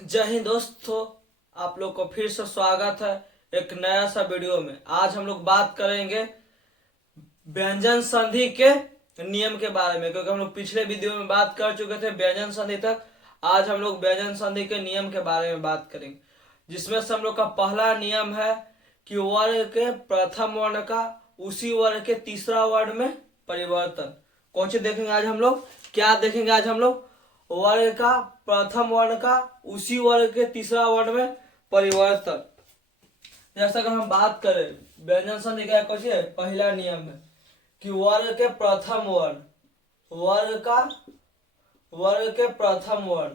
जय हिंद दोस्तों, आप लोग को फिर से स्वागत है एक नया सा वीडियो में। आज हम लोग बात करेंगे व्यंजन संधि के नियम के बारे में, क्योंकि हम लोग पिछले वीडियो में बात कर चुके थे व्यंजन संधि तक। आज हम लोग व्यंजन संधि के नियम के बारे में बात करेंगे, जिसमें से हम लोग का पहला नियम है कि वर्ग के प्रथम वर्ण का उसी वर्ग के तीसरा वर्ण में परिवर्तन। कौन सी देखेंगे आज हम लोग? क्या देखेंगे आज हम लोग? वर्ग का प्रथम वर्ण का उसी वर्ग के तीसरा वर्ण में परिवर्तन। जैसा कि हम बात करें व्यंजन संधि का कुछ है, पहला नियम है कि वर्ग के प्रथम वर्ण, वर्ग के प्रथम वर्ण,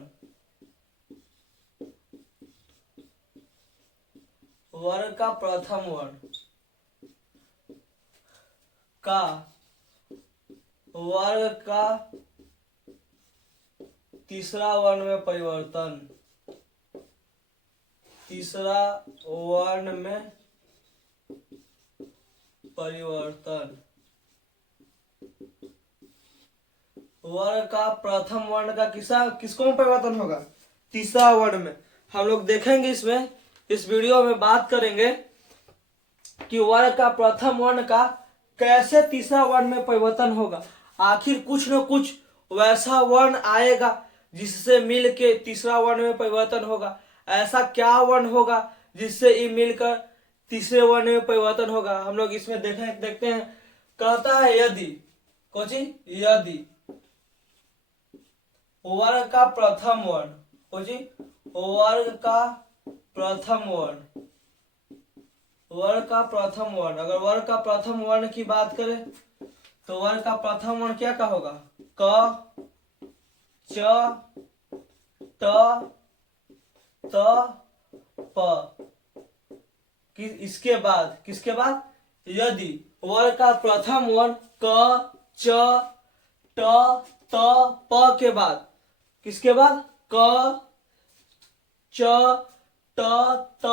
वर्ग का प्रथम वर्ण का वर्ग का तीसरा वर्ण में परिवर्तन, तीसरा वर्ण में परिवर्तन। वर्ग का प्रथम वर्ण का किसको में परिवर्तन होगा? तीसरा वर्ण में। हम लोग देखेंगे इसमें, इस वीडियो में बात करेंगे कि वर्ग का प्रथम वर्ण का कैसे तीसरा वर्ण में परिवर्तन होगा। आखिर कुछ न कुछ वैसा वर्ण आएगा जिससे मिल के तीसरा वर्ण में परिवर्तन होगा। ऐसा क्या वर्ण होगा जिससे ये मिलकर तीसरे वर्ण में परिवर्तन होगा? हम लोग इसमें देखते हैं। कहता है यदि यदि वर्ग का प्रथम वर्ण, वर्ग का प्रथम वर्ण, वर्ग का प्रथम वर्ण, अगर वर्ग का प्रथम वर्ण की बात करें तो वर्ग का प्रथम वर्ण क्या का होगा? क, च, ट, त, प। इसके बाद किसके बाद? यदि वर्ग का प्रथम वर्ण क, च, ट, त, प के बाद किसके बाद? क, च, ट, त,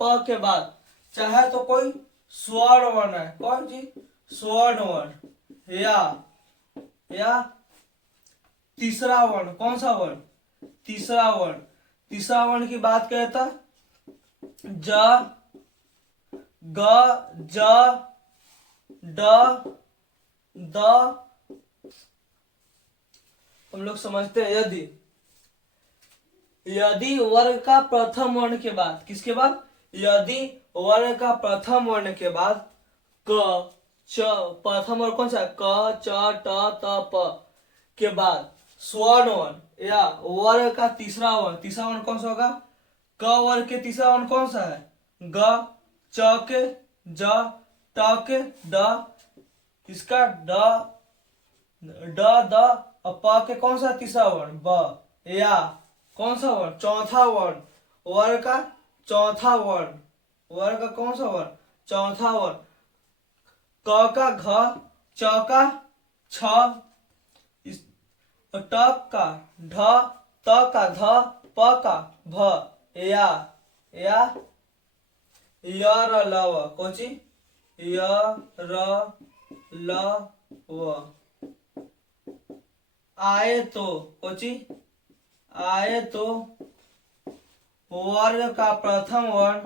प के बाद चाहे तो कोई स्वर्ण वर्ण है, कौन जी? स्वर्ण वर्ण या तीसरा वर्ण। कौन सा वर्ण? तीसरा वर्ण। तीसरा वर्ण की बात करें तो ज, ग, ज, ड, द। हम लोग समझते हैं यदि वर्ग का प्रथम वर्ण के बाद किसके बाद? यदि वर्ग का प्रथम वर्ण के बाद क, च, प्रथम वर्ण कौन सा? क, च, ट, त, प के बाद स्वर्ण वर्ण या वर्ग का तीसरा वर्ण कौन सा होगा? क वर्ग के तीसरा वर्ण कौन सा है? ग, च के, ज, ट के, ड, इसका ड, द और प के कौन सा तीसरा वर्ण? ब। या कौन सा वर्ण? चौथा वर्ण, वर्ग का चौथा वर्ण, वर्ग का कौन सा वर्ण? चौथा वर्ण। क का घ, च का छ, ट का ढ, त का ध, प का भ। या य र ल व। कोची? य र ल व। आए तो कोची? आए तो वर्ग का प्रथम वर्ण,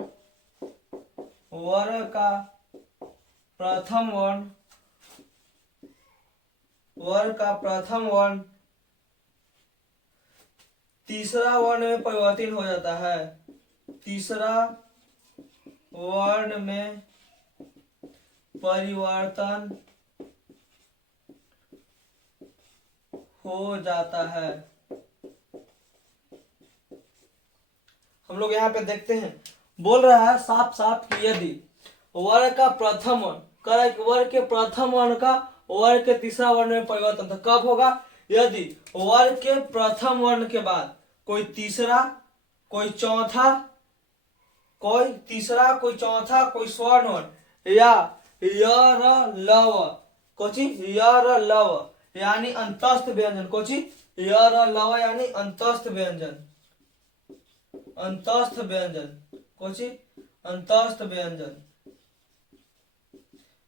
वर्ग का प्रथम वर्ण, वर्ग का प्रथम वर्ण तीसरा वर्ण में परिवर्तित हो जाता है। तीसरा वर्ण में परिवर्तन हो जाता है। हम लोग यहाँ पे देखते हैं, बोल रहा है साफ साफ कि यदि वर्ग का प्रथम वर्ण, वर्ग के प्रथम वर्ण का वर्ग के तीसरा वर्ण में परिवर्तन, तो कब होगा? यदि वर्ग के प्रथम वर्ण के बाद कोई तीसरा, कोई चौथा, कोई तीसरा, कोई चौथा, कोई स्वर्ण वर्ण या य र ल व, कोची? य र ल व यानी अंतस्थ व्यंजन। कोची? य र ल व यानी अंतस्थ व्यंजन, अंतस्थ व्यंजन। कोची? अंतस्थ व्यंजन।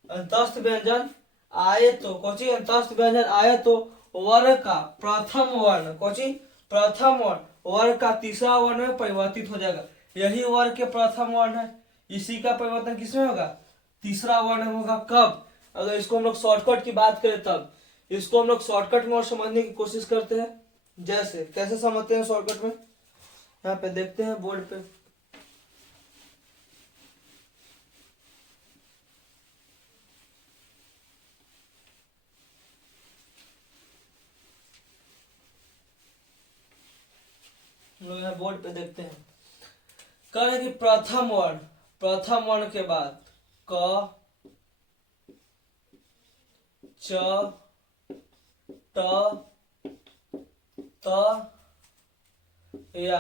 अंतस्थ व्यंजन आए तो कोची? अंतस्थ व्यंजन आए तो वर्ग का प्रथम वर्ण, कोची? प्रथम वर्ण, वर्ग का तीसरा वर्ण में परिवर्तित हो जाएगा। यही वर्ग के प्रथम वर्ण है, इसी का परिवर्तन किसमें होगा? तीसरा वर्ण में होगा। कब? अगर इसको हम लोग शॉर्टकट की बात करें तब। इसको हम लोग शॉर्टकट में और समझने की कोशिश करते हैं। जैसे कैसे समझते हैं शॉर्टकट में, यहाँ पे देखते हैं बोर्ड पे। हम लोग यहाँ बोर्ड पे देखते हैं। कह रहे कि प्रथम वर्ण के बाद क, च, ट, त या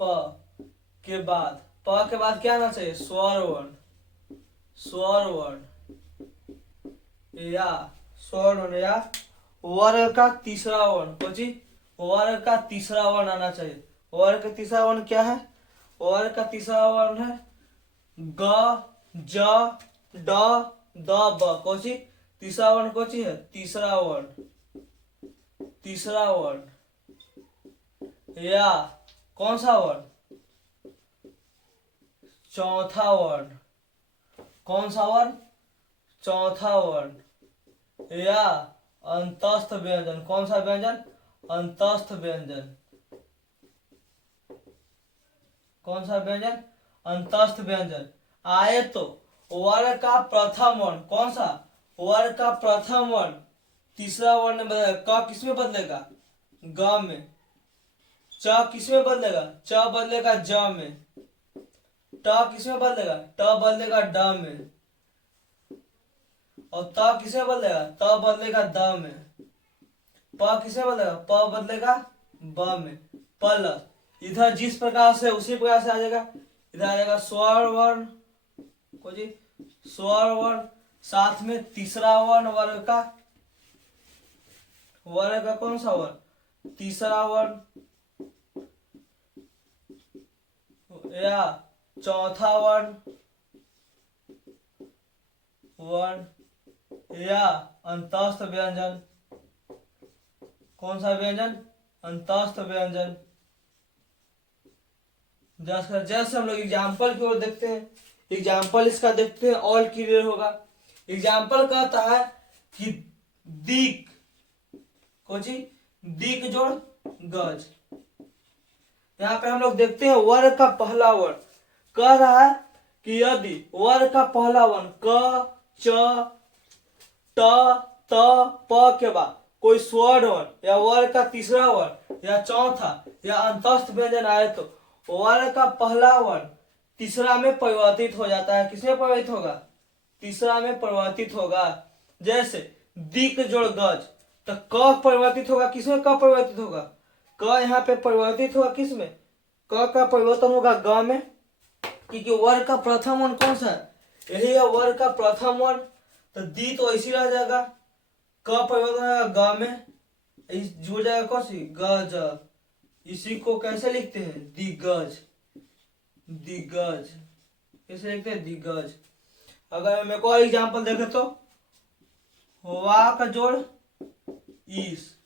प के बाद, प के बाद क्या आना चाहिए? स्वर वर्ण या वर्ग का तीसरा वर्ण। जी, वर्ग का तीसरा वर्ण आना चाहिए। वर्ग का तीसरा वर्ण क्या है? वर्ग का तीसरा वर्ण है ग, ज, ड, द, ब। कोची तीसरा वर्ण कोची है? तीसरा वर्ण या कौन सा वर्ण? चौथा वर्ण। कौन सा वर्ण? चौथा वर्ण या अंतस्थ व्यंजन। कौन सा व्यंजन? अंतस्थ व्यंजन। कौन सा व्यंजन? अंतस्थ व्यंजन आए तो वर्ग का प्रथम वर्ण। कौन सा? वर्ग का प्रथम वर्ण तीसरा वर्ण में बदलेगा। क किसमें बदलेगा? ग में। च किसमें बदलेगा? च बदलेगा ज में। ट किसमें बदलेगा? ट बदलेगा ड में। और त किसमें बदलेगा? त बदलेगा द में। प किसमें बदलेगा? प बदलेगा ब में। पल इधर जिस प्रकार से उसी प्रकार से आ जाएगा। इधर आ जाएगा स्वर वर्ण को जी, स्वर वर्ण साथ में तीसरा वर्ण वर्ग का कौन सा वर्ण? तीसरा वर्ण या चौथा वर्ण या अंतस्थ व्यंजन। कौन सा व्यंजन? अंतस्थ व्यंजन। जैसे हम लोग एग्जाम्पल की ओर देखते हैं। एग्जाम्पल इसका देखते हैं और क्लियर होगा। एग्जाम्पल कहता है कि दिक को जी, दिक जोड़ गज। यहाँ पे हम लोग देखते हैं वर्ग का पहला वर्ण कह रहा है कि यदि वर्ग का पहला वर्ण क, च, ट, त, प के बाद कोई स्वर वर्ण या वर्ग का तीसरा वर्ण या चौथा या अंतस्थ व्यंजन आए तो वर्ग का पहला वर्ण तीसरा में परिवर्तित हो जाता है। किसमें परिवर्तित होगा? तीसरा में परिवर्तित होगा। जैसे दिक जोड़ गज, तो क परिवर्तित होगा किसमें? क परिवर्तित होगा। क यहाँ पे परिवर्तित होगा किसमें? क का परिवर्तन होगा ग में, क्योंकि वर्ग का प्रथम वर्ण कौन सा है? यही है वर्ग का प्रथम वर्ण। तो दी तो ऐसी रह जाएगा, क परिवर्तन होगा ग में, जुड़ जाएगा कौन सी? गज। इसी को कैसे लिखते हैं? दिग्गज। कैसे लिखते हैं? दिग्गज। अगर हम एक और एग्जाम्पल देखें तो वा का जोड़ ईस।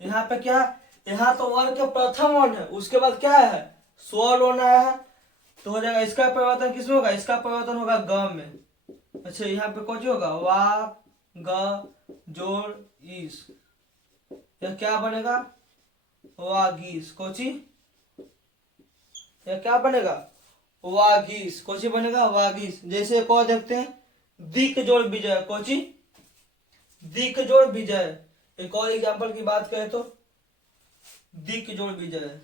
यहाँ पे क्या? यहाँ तो वर्ग के प्रथम वर्ण है, उसके बाद क्या है? स्वर वर्ण आया है, तो हो जाएगा इसका परिवर्तन किसमें होगा? इसका परिवर्तन होगा ग में। अच्छा, यहाँ पे कौन होगा? वा ग जोड़ ईस, यह क्या बनेगा? वागीस। कोची यह क्या बनेगा? वागीस। कोची बनेगा? वागीस। जैसे को देखते हैं दिक जोड़ विजय। कोची? दिक जोड़ विजय। एक और एग्जाम्पल की बात करें तो दिक जोड़ विजय।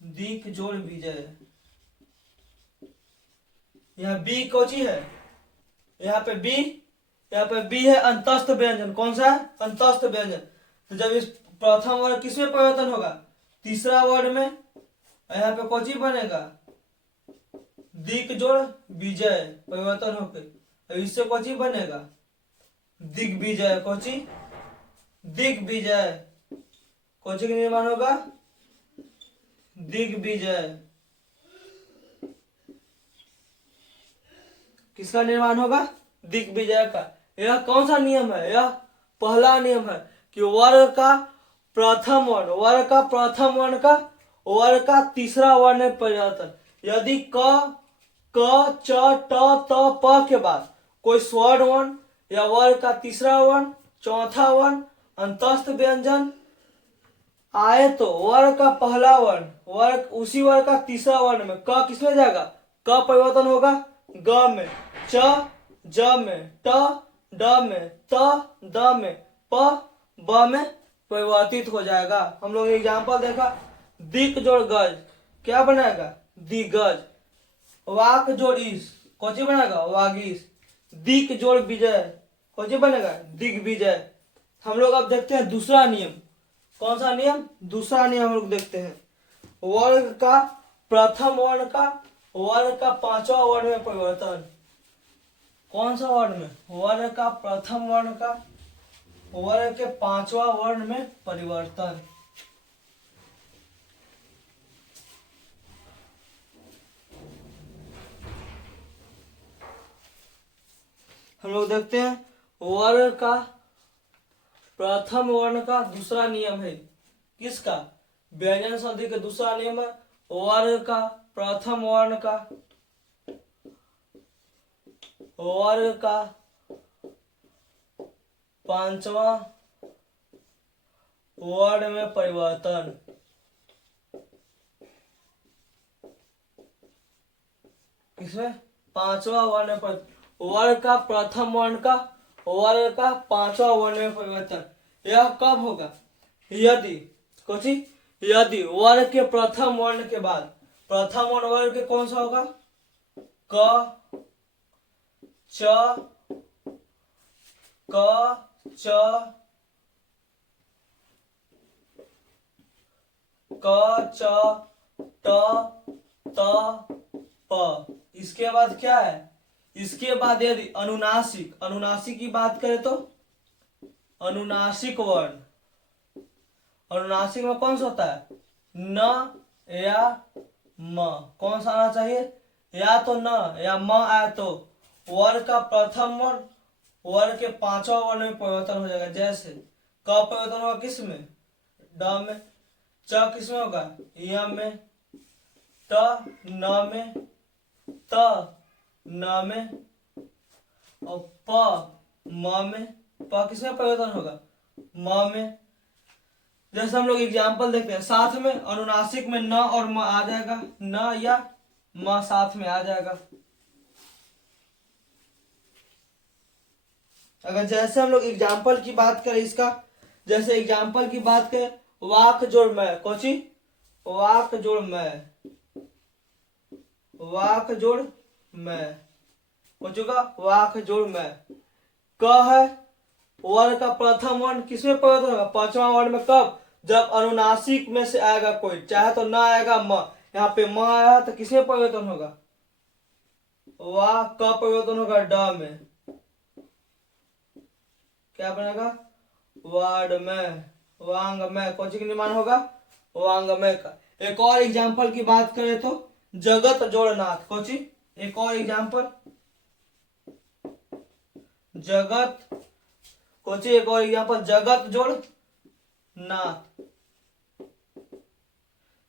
दिक जोड़ विजय। यहाँ बी कोची है? यहाँ पे बी है अंतस्थ व्यंजन। कौन सा है? अंतस्थ व्यंजन। तो जब इस प्रथम वर्ग किसमें परिवर्तन होगा? तीसरा वर्ग में। यहाँ पे कोची बनेगा? दिक जोड़ विजय परिवर्तन होकर, इससे कोची बनेगा? दिग्विजय। कोची? दिग्विजय। कोची का निर्माण होगा? दिग्विजय। किसका निर्माण होगा? दिग्विजय का। यह कौन सा नियम है? यह पहला नियम है कि वर्ग का प्रथम वर्ण, वर्ग का प्रथम वर्ण का वर्ग का तीसरा वर्ण में परिवर्तन। यदि क च ट त प के बाद कोई स्वर्ण वर्ण या वर्ग का तीसरा वर्ण, चौथा वर्ण, अंतस्थ व्यंजन आए तो वर्ग का पहला वर्ण, वर्ग उसी वर्ग का तीसरा वर्ण में क किसमें जाएगा, क परिवर्तन होगा ग में, च ज में, ट ड में, त द में, प ब में परिवर्तित हो जाएगा। हम लोग एग्जाम्पल देखा, दिक जोड़ गज क्या बनेगा, दिगज। वाक जोड़ ईस कौन सी बनेगा, वागीस। दिक जोड़ विजय कौन सी बनेगा, दिग्विजय। हम लोग अब देखते हैं दूसरा नियम। कौन सा नियम, दूसरा नियम हम लोग देखते हैं। वर्ग का प्रथम वर्ण का वर्ग का पांचवा वर्ण में परिवर्तन। कौन सा वर्ण में, वर्ग का प्रथम वर्ण का वर्ग के पांचवा वर्ण में परिवर्तन। हम लोग देखते हैं वर्ग का प्रथम वर्ण का दूसरा नियम है किसका, व्यंजन संधि का दूसरा नियम है वर्ग का प्रथम वर्ण का वर्ग का पांचवा वर्ण में परिवर्तन। किसमें, पांचवा वर्ण में परिवर्तन। वर्ग का प्रथम वर्ण का वर्ग का पांचवा वर्ण में परिवर्तन। यह कब होगा, यदि कुछ, यदि वर्ग के प्रथम वर्ण के बाद, प्रथम वर्ण वर्ग के कौन सा होगा, क च क च क च ट त प। इसके बाद क्या है, इसके बाद यदि अनुनासिक, अनुनासिक की बात करें तो अनुनासिक वर्ण, अनुनासिक में कौन सा होता है, न या म। कौन सा आना चाहिए, या तो न या म आए तो वर्ग का प्रथम वर्ण वर्ग के पांचवा वर्ण में परिवर्तन हो जाएगा। जैसे क परिवर्तन होगा किस में, ड में, च किस में होगा, य में, ट न में, त न में, और प म में, प किसमें परिवर्तन होगा, म में। जैसे हम लोग एग्जाम्पल देखते हैं, साथ में अनुनासिक में न और म आ जाएगा, न या म साथ में आ जाएगा। अगर जैसे हम लोग एग्जाम्पल की बात करें इसका, जैसे एग्जाम्पल की बात करें, वाक जोड़ मैं, कौची, वाक जोड़ मैं, वाक जोड़ मैं, का वाक जोड़ मैं। क है वर्ग का प्रथम वर्ण, किसमें परिवर्तन होगा, पांचवा वर्ण में। कब, जब अनुनासिक में से आएगा कोई, चाहे तो ना आएगा म, यहाँ पे म आया तो किसमें परिवर्तन होगा, वाह, क परिवर्तन होगा ड में, क्या बनेगा, वाड में, वांग में, कौन सी का निर्माण होगा, वांग में का। एक और एग्जाम्पल की बात करें तो जगत जोड़ नाथ, कौन सी, एक और एग्जाम्पल, जगत, कौन सी, एक और एग्जाम्पल, जगत जोड़ नाथ,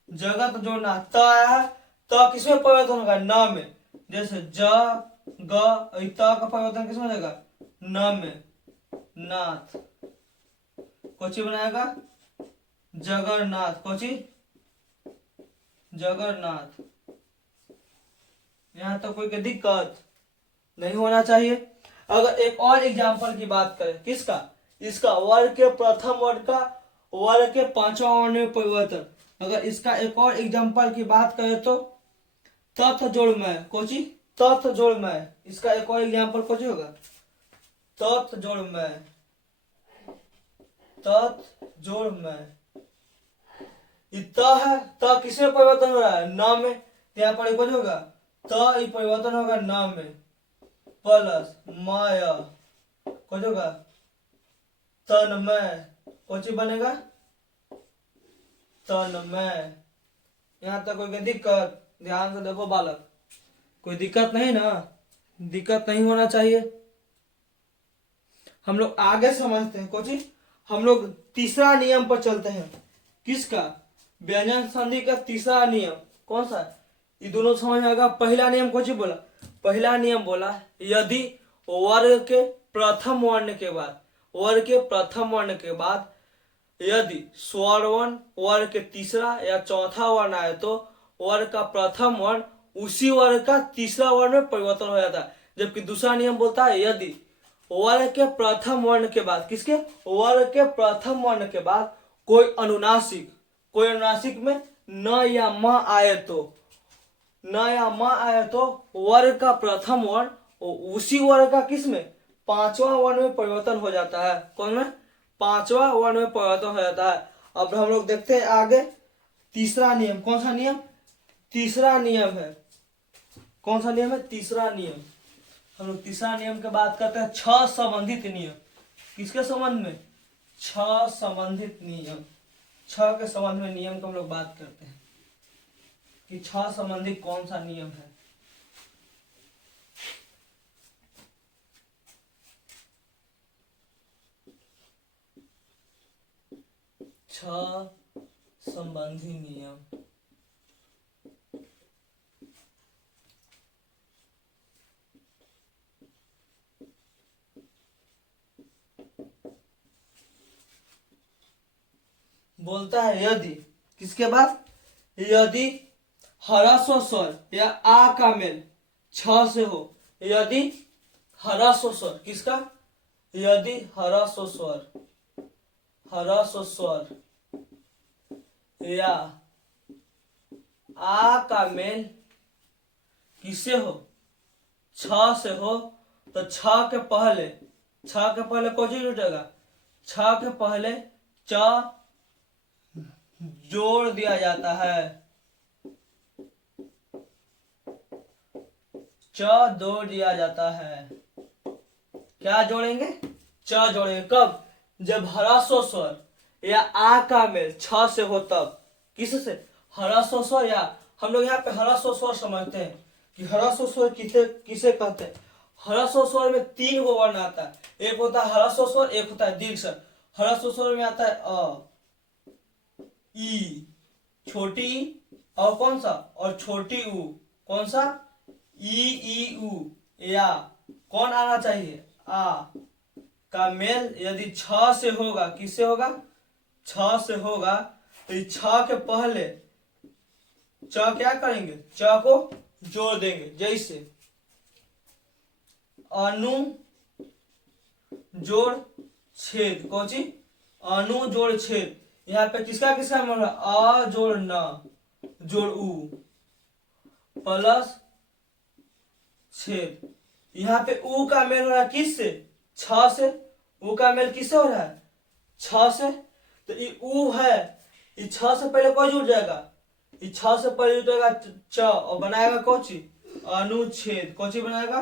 जगत जोड़ नाथ। त आया है, त किसमें परिवर्तन होगा, न में। जैसे ज ग, त का परिवर्तन किसमें हो जाएगा, न में, नाथ। कोची बनाएगा, जगन्नाथ, कोची, जगन्नाथ। यहां तो कोई दिक्कत नहीं होना चाहिए। अगर एक और एग्जाम्पल की बात करें, किसका, इसका वर्ग के प्रथम वर्ण का वर्ग के पांचवा वर्ण में परिवर्तन। अगर इसका एक और एग्जाम्पल की बात करें तो तथ जोड़ में, कोची, तथ जोड़ में। इसका एक और एग्जाम्पल कोची होगा, तथ जोड़ में, तथ जोड़ में। त है, त किसमें परिवर्तन हो रहा है, न में, यहाँ पर कुछ होगा, त परिवर्तन होगा न में, प्लस माया कुछ होगा तन में, कुछ बनेगा तन में। यहाँ तक कोई दिक्कत, ध्यान से देखो बालक, कोई दिक्कत नहीं ना, दिक्कत नहीं होना चाहिए। हम लोग आगे समझते हैं, कुछ हम लोग तीसरा नियम पर चलते हैं। किसका? व्यंजन संधि का तीसरा नियम कौन सा? ये दोनों समझ में आएगा। पहला नियम कौन सी बोला? पहला नियम बोला यदि वर्ग के प्रथम वर्ण के बाद, वर्ग के प्रथम वर्ण के बाद यदि स्वर वर्ण वर्ग के तीसरा या चौथा वर्ण आए तो वर्ग का प्रथम वर्ण उसी वर्ग का तीसरा वर्ण में परिवर्तन हो जाता है। जबकि दूसरा नियम बोलता है यदि वर्ग के प्रथम वर्ण के बाद, किसके? वर्ग के प्रथम वर्ण के बाद कोई अनुनासिक में न या म आए तो, न या म आए तो वर्ग का प्रथम वर्ण उसी वर्ग का किस में? पांचवा वर्ण में परिवर्तन हो जाता है। कौन में? पांचवा वर्ण में परिवर्तन हो जाता है। अब हम लोग देखते हैं आगे तीसरा नियम। कौन सा नियम? तीसरा नियम है। कौन सा नियम है? तीसरा नियम। हम लोग तीसरा नियम की बात करते हैं, छह संबंधित नियम। किसके संबंध में? छह संबंधित नियम। छह के संबंध में नियम को हम लोग बात करते हैं कि छह संबंधित कौन सा नियम है। छह संबंधी नियम। बोलता है यदि, किसके बाद? यदि ह्रस्व स्वर या आ का मेल छ से हो। यदि ह्रस्व स्वर, किसका? यदि ह्रस्व स्वर या आ का मेल किससे हो? छ से हो तो छ के पहले कौन चीज जुटेगा? छ के पहले च जोड़ दिया जाता है। च जोड़ दिया जाता है। क्या जोड़ेंगे? च जोड़ेंगे। कब? जब ह्रस्व स्वर या आ का मेल छ से हो तब। किससे? ह्रस्व स्वर या, हम लोग यहाँ पे ह्रस्व स्वर समझते हैं कि ह्रस्व स्वर किसे कहते हैं। ह्रस्व स्वर में तीन गो वर्ण आता है। एक होता है ह्रस्व स्वर, एक होता है दीर्घ स्वर। ह्रस्व स्वर में आता है अ, ई, छोटी ई, और कौन सा? और छोटी ऊ। कौन सा? ई ऊ। या कौन आना चाहिए? आ का मेल यदि छ से होगा, किससे होगा? छ से होगा तो छ के पहले च क्या करेंगे? च को जोड़ देंगे। जैसे अनु जोड़ छेद। कौन सी? अनु जोड़ छेद। यहाँ पे किसका किसका मिल रहा है? अ जोड़ न जोड़ उ प्लस छेद। यहाँ पे उ का मेल हो रहा है किससे? छ से। उ का मेल किससे हो रहा है? छ से। तो ये उ है, ये छ से पहले कौन जुड़ जाएगा? ये छ से पहले जुटेगा च और बनाएगा कौन सी? अनुच्छेद। कौन सी बनाएगा?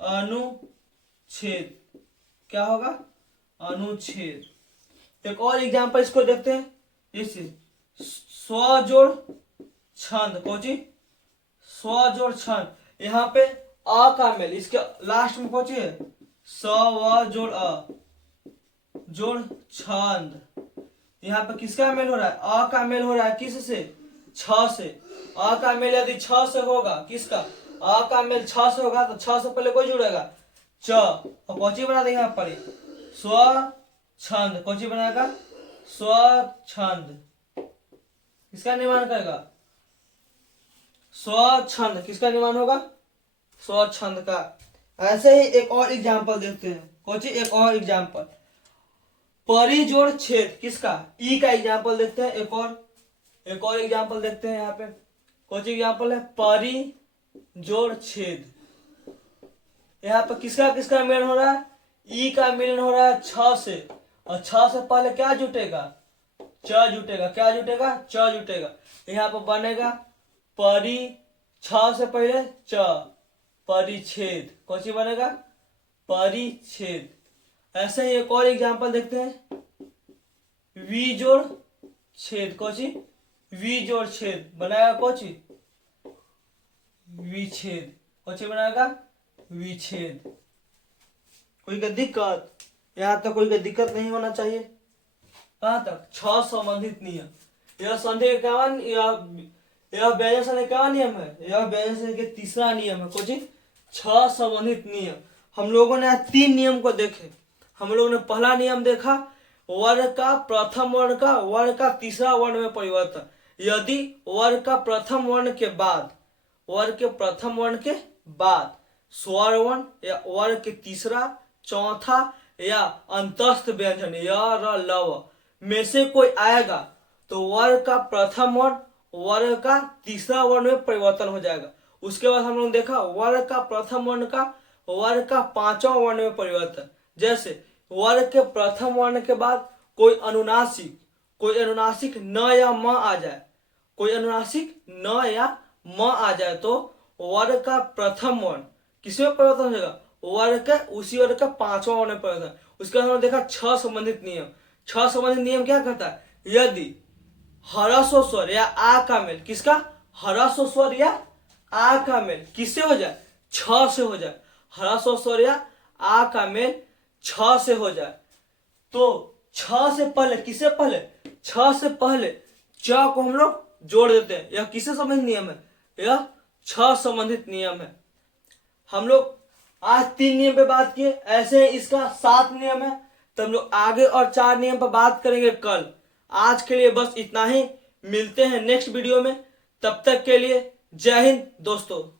अनुच्छेद। क्या होगा? अनुच्छेद। एक और एग्जांपल इसको देखते हैं। जैसे स्व जोड़ छंद। कौन सी? स्व जोड़ छंद। यहाँ पे अ का मेल, इसके लास्ट में कौन है? स व जोड़ अ जोड़ छंद। यहाँ पे किसका मेल हो रहा है? अ का मेल हो रहा है किससे? छ से। अ का मेल यदि छ से होगा, किसका? अ का मेल छ से होगा तो छ से पहले कोई जुड़ेगा? च, और कौन सी बना देंगे यहाँ पर? स्व छंद। कौन सी बनाएगा? स्व छंद। किसका निर्माण करेगा? स्वच्छंद। किसका निर्माण होगा? स्वच्छंद का। ऐसे ही एक और एग्जांपल देखते हैं। कौन सी? एक और एग्जांपल परिजोड़ छेद। किसका? ई का एग्जांपल देखते हैं। एक और एग्जांपल देखते हैं। यहाँ पे कौन सी एग्जांपल है? परिजोड़ छेद। यहाँ पे किसका किसका मिलन हो रहा है? ई का मिलन हो रहा है छ से, और छ से पहले क्या जुटेगा? च जुटेगा। क्या जुटेगा? च जुटेगा। यहाँ पर बनेगा परि, छ से पहले च, परिच्छेद। कौन सी बनेगा? परिच्छेद। ऐसे ही एक और एग्जांपल देखते हैं। वी जोड़ छेद। कौन सी? वी जोड़ छेद बनाएगा कौन सी? विच्छेद। कौन सी बनाएगा? विच्छेद। कोई का दिक्कत? यहाँ तक कोई का दिक्कत नहीं होना चाहिए। कहाँ तक, छ संबंधित नियम। यह संधि का यह व्यंजन संधि का नियम है, यह व्यंजन संधि के तीसरा नियम है। कुछ छ संबंधित नियम। हम लोगों ने आज 3 नियम को देखे। हम लोगों ने पहला नियम देखा, वर्ग का प्रथम वर्ण का तीसरा वर्ण में परिवर्तन। यदि वर्ग का प्रथम वर्ण के बाद, वर्ग के प्रथम वर्ण के बाद स्वर वर्ण या वर्ग के तीसरा, चौथा या अंतस्थ व्यंजन य र लव में से कोई आएगा तो वर्ग का प्रथम वर्ण वर्ग का तीसरा वर्ण में परिवर्तन हो जाएगा। उसके बाद हम लोग देखा वर्ग का प्रथम वर्ण का वर्ग का पांचवा वर्ण में परिवर्तन। जैसे वर्ग के प्रथम वर्ण के बाद कोई अनुनासिक न या म आ जाए, कोई अनुनासिक न या म आ जाए तो वर्ग का प्रथम वर्ण किसमें परिवर्तन हो जाएगा, वर्ग के उसी वर्ग का पांचवा वर्ण में परिवर्तन। उसके बाद हमने देखा छ संबंधित नियम। छ संबंधित नियम क्या कहता है, यदि ह्रस्व स्वर या आ का मेल, किसका, ह्रस्व स्वर या आ का मेल किससे हो जाए, छ से हो जाए। ह्रस्व स्वर या आ का मेल छ से हो जाए तो छ से पहले, किससे पहले, छ से पहले च को हम लोग जोड़ देते हैं। यह किससे संबंधित नियम है, यह छ संबंधित नियम है। हम लोग आज 3 नियम पे बात किए, ऐसे इसका 7 नियम है। तो हम लोग आगे और 4 नियम पर बात करेंगे कल। आज के लिए बस इतना ही, मिलते हैं नेक्स्ट वीडियो में। तब तक के लिए जय हिंद दोस्तों।